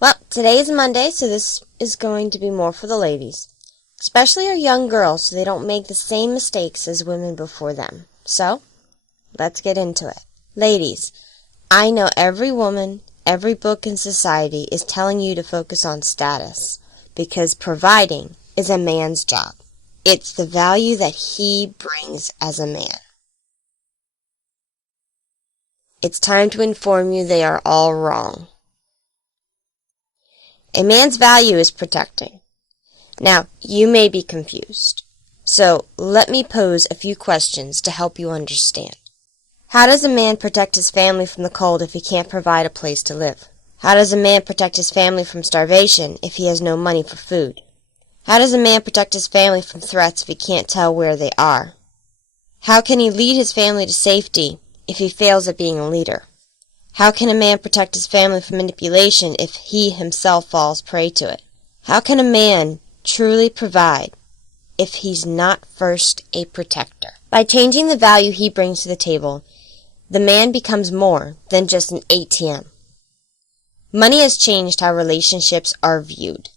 Well, today is Monday, so this is going to be more for the ladies. Especially our young girls, so they don't make the same mistakes as women before them. So, let's get into it. Ladies, I know every woman, every book in society is telling you to focus on status, because providing is a man's job. It's the value that he brings as a man. It's time to inform you they are all wrong. A man's value is protecting. Now, you may be confused. So, let me pose a few questions to help you understand. How does a man protect his family from the cold if he can't provide a place to live? How does a man protect his family from starvation if he has no money for food? How does a man protect his family from threats if he can't tell where they are? How can he lead his family to safety if he fails at being a leader? How can a man protect his family from manipulation if he himself falls prey to it? How can a man truly provide if he's not first a protector? By changing the value he brings to the table, the man becomes more than just an ATM. Money has changed how relationships are viewed.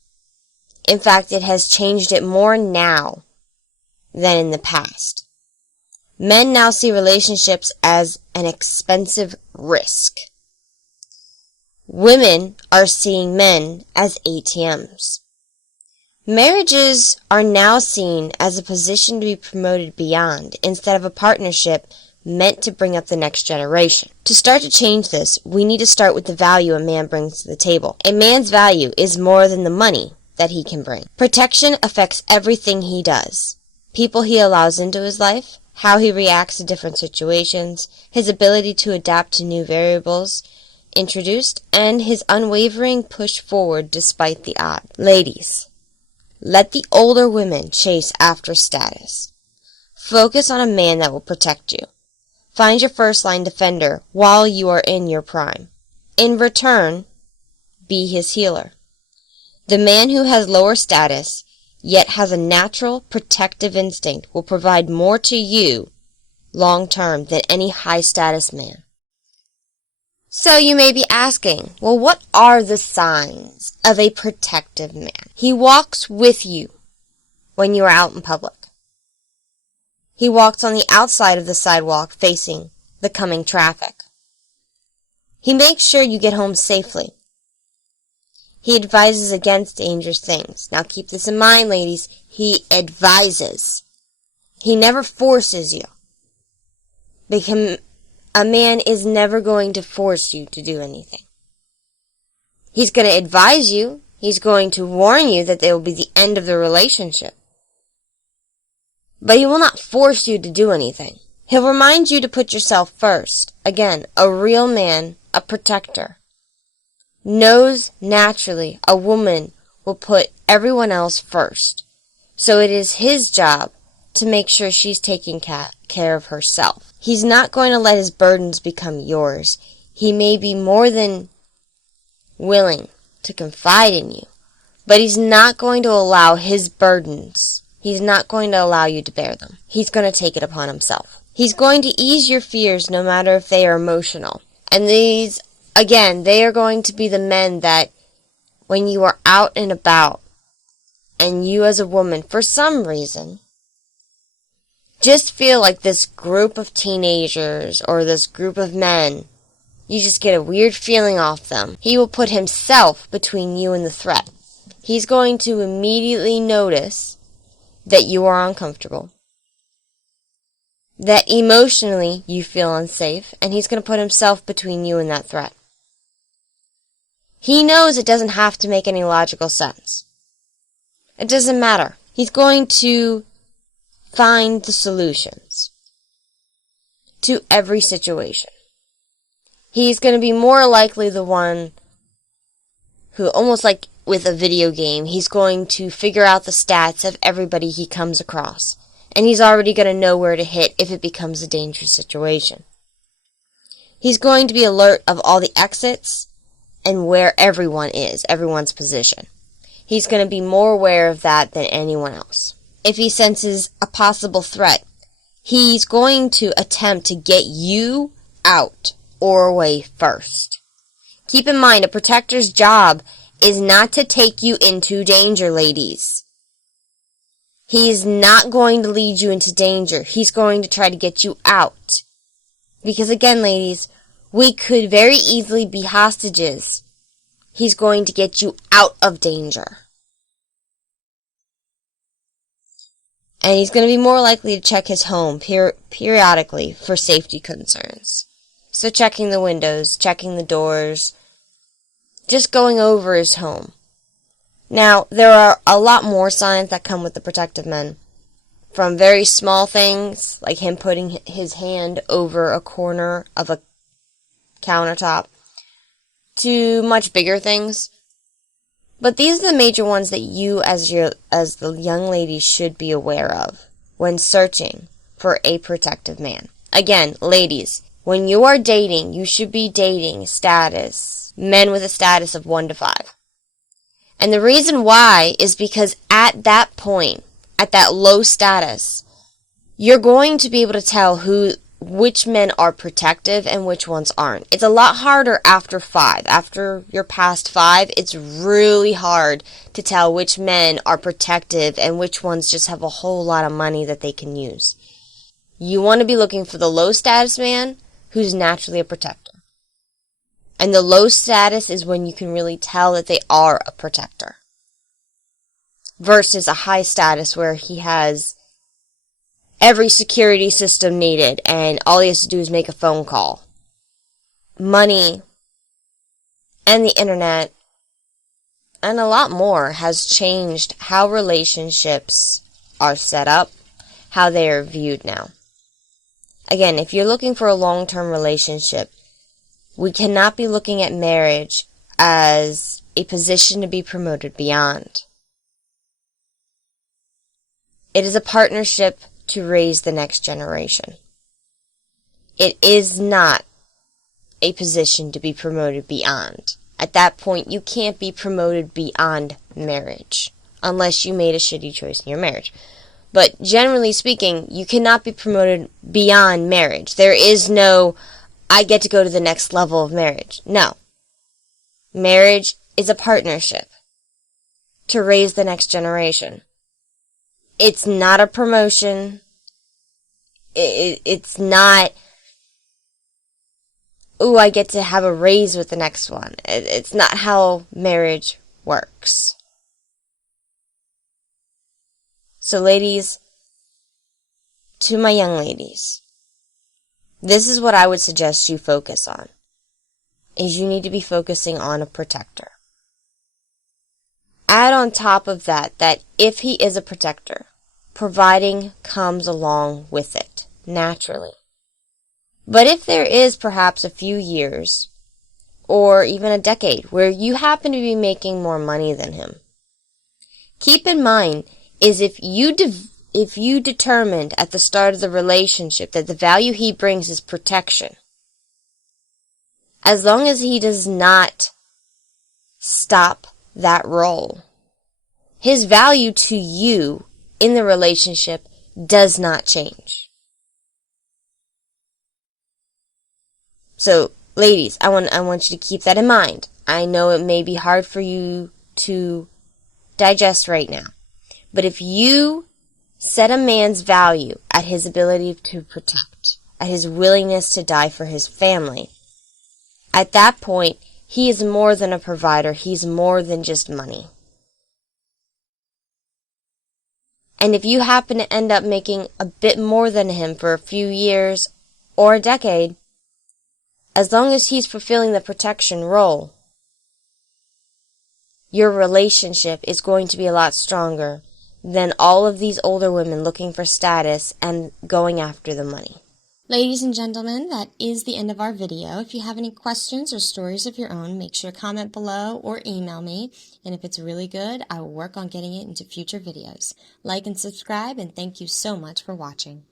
In fact, it has changed it more now than in the past. Men now see relationships as an expensive risk. Women are seeing men as ATMs. Marriages are now seen as a position to be promoted beyond, instead of a partnership meant to bring up the next generation. To start to change this, we need to start with the value a man brings to the table. A man's value is more than the money that he can bring. Protection affects everything he does. People he allows into his life, how he reacts to different situations, his ability to adapt to new variables introduced, and his unwavering push forward despite the odds. Ladies, let the older women chase after status. Focus on a man that will protect you. Find your first-line defender while you are in your prime. In return, be his healer. The man who has lower status, yet has a natural protective instinct, will provide more to you long-term than any high-status man. So you may be asking, well, what are the signs of a protective man? He walks with you when you are out in public. He walks on the outside of the sidewalk facing the coming traffic. He makes sure you get home safely. He advises against dangerous things. Now keep this in mind, ladies. He advises. He never forces you. A man is never going to force you to do anything. He's going to advise you. He's going to warn you that it will be the end of the relationship. But he will not force you to do anything. He'll remind you to put yourself first. Again, a real man, a protector, knows naturally a woman will put everyone else first. So it is his job to make sure she's taking care of herself. He's not going to let his burdens become yours. He may be more than willing to confide in you, but he's not going to allow his burdens. He's not going to allow you to bear them. He's going to take it upon himself. He's going to ease your fears no matter if they are emotional. And these, again, they are going to be the men that when you are out and about and you as a woman, for some reason, just feel like this group of teenagers or this group of men, you just get a weird feeling off them. He will put himself between you and the threat. He's going to immediately notice that you are uncomfortable, that emotionally you feel unsafe, and he's going to put himself between you and that threat. He knows it doesn't have to make any logical sense. It doesn't matter. He's going to find the solutions to every situation. He's going to be more likely the one who, almost like with a video game, he's going to figure out the stats of everybody he comes across. And he's already going to know where to hit if it becomes a dangerous situation. He's going to be alert of all the exits and where everyone is, everyone's position. He's going to be more aware of that than anyone else. If he senses a possible threat, he's going to attempt to get you out or away first. Keep in mind, a protector's job is not to take you into danger, ladies. He's not going to lead you into danger. He's going to try to get you out. Because again, ladies, we could very easily be hostages. He's going to get you out of danger. And he's going to be more likely to check his home periodically for safety concerns. So checking the windows, checking the doors, just going over his home. Now, there are a lot more signs that come with the protective men. From very small things, like him putting his hand over a corner of a countertop, to much bigger things. But these are the major ones that you as the young lady should be aware of when searching for a protective man. Again, ladies, when you are dating, you should be dating men with a status of 1 to 5. And the reason why is because at that point, at that low status, you're going to be able to tell which men are protective and which ones aren't. It's a lot harder after 5. After you're past 5, it's really hard to tell which men are protective and which ones just have a whole lot of money that they can use. You want to be looking for the low status man who's naturally a protector. And the low status is when you can really tell that they are a protector. Versus a high status where he has every security system needed and all he has to do is make a phone call. Money and the internet and a lot more has changed how relationships are set up, how they are viewed now. Again, if you're looking for a long-term relationship, we cannot be looking at marriage as a position to be promoted beyond. It is a partnership to raise the next generation. It is not a position to be promoted beyond. At that point, you can't be promoted beyond marriage, unless you made a shitty choice in your marriage. But generally speaking, you cannot be promoted beyond marriage. There is no, I get to go to the next level of marriage. No. Marriage is a partnership to raise the next generation. It's not a promotion. It's not, ooh, I get to have a raise with the next one. It's not how marriage works. So ladies, to my young ladies, this is what I would suggest you focus on, is you need to be focusing on a protector. Add on top of that if he is a protector, providing comes along with it, naturally. But if there is perhaps a few years, or even a decade, where you happen to be making more money than him, keep in mind, is if you determined at the start of the relationship that the value he brings is protection, as long as he does not stop that role, his value to you in the relationship does not change. So, ladies, I want you to keep that in mind. I know it may be hard for you to digest right now, but if you set a man's value at his ability to protect, at his willingness to die for his family, at that point, he is more than a provider. He's more than just money. And if you happen to end up making a bit more than him for a few years or a decade, as long as he's fulfilling the protection role, your relationship is going to be a lot stronger than all of these older women looking for status and going after the money. Ladies and gentlemen, that is the end of our video. If you have any questions or stories of your own, make sure to comment below or email me. And if it's really good, I will work on getting it into future videos. Like and subscribe, and thank you so much for watching.